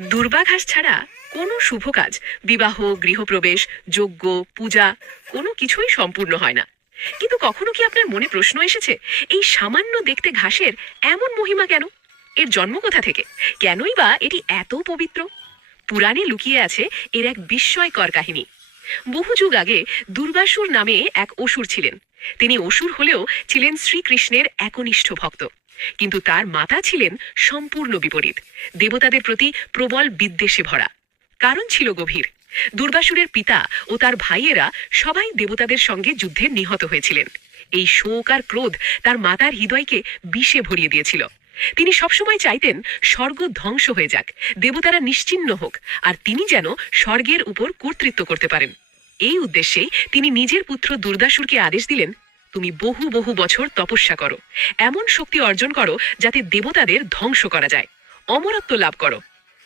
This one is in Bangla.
দুর্বাঘাস ছাড়া কোনো শুভ কাজ, বিবাহ, গৃহপ্রবেশ, যজ্ঞ, পূজা কোনো কিছুই সম্পূর্ণ হয় না। কিন্তু কখনো কি আপনার মনে প্রশ্ন এসেছে, এই সামান্য দেখতে ঘাসের এমন মহিমা কেন? এর জন্ম কোথা থেকে? কেনই বা এটি এত পবিত্র? পুরাণে লুকিয়ে আছে এর এক বিস্ময়কর কাহিনী। বহু যুগ আগে দুর্বাসুর নামে এক অসুর ছিলেন। তিনি অসুর হলেও ছিলেন শ্রীকৃষ্ণের একনিষ্ঠ ভক্ত। কিন্তু তার মাতা ছিলেন সম্পূর্ণ বিপরীত, দেবতাদের প্রতি প্রবল বিদ্বেষে ভরা। কারণ ছিল গভীর। দুর্বাসুরের পিতা ও তার ভাইয়েরা সবাই দেবতাদের সঙ্গে যুদ্ধে নিহত হয়েছিলেন। এই শোক আর ক্রোধ তার মাতার হৃদয়কে বিষে ভরিয়ে দিয়েছিল। তিনি সবসময় চাইতেন স্বর্গ ধ্বংস হয়ে যাক, দেবতারা নিশ্চিহ্ন হোক, আর তিনি যেন স্বর্গের উপর কর্তৃত্ব করতে পারেন। এই উদ্দেশ্যে তিনি নিজের পুত্র দুর্দাসুরকে আদেশ দিলেন, তুমি বহু বহু বছর তপস্যা করো, এমন শক্তি অর্জন করো যাতে দেবতাদের ধ্বংস করা যায়, অমরত্ব লাভ করো,